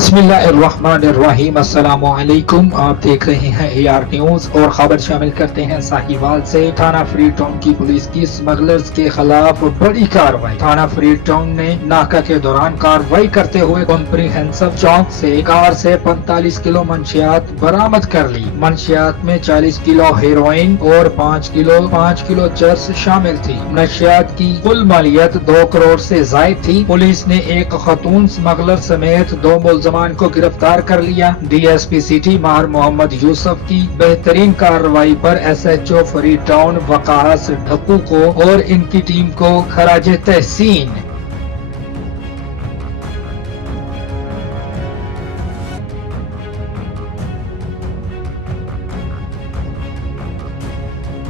بسم اللہ الرحمن الرحیم، السلام علیکم۔ آپ دیکھ رہے ہیں اے آر نیوز اور خبر شامل کرتے ہیں ساہیوال سے۔ تھانہ فری ٹاؤن کی پولیس کی اسمگلرز کے خلاف بڑی کارروائی۔ تھانہ فری ٹاؤن نے ناکہ کے دوران کارروائی کرتے ہوئے کمپریہنسو چوک سے کار سے 45 کلو منشیات برآمد کر لی۔ منشیات میں 40 کلو ہیروئن اور 5 کلو چرس شامل تھی۔ منشیات کی کل مالیت 2 کروڑ سے زائد تھی۔ پولیس نے ایک خاتون اسمگلر سمیت 2 ملزمان کو گرفتار کر لیا۔ ڈی ایس پی سٹی ماہر محمد یوسف کی بہترین کارروائی پر S H O free town وقاص ڈھکو کو اور ان کی ٹیم کو خراج تحسین۔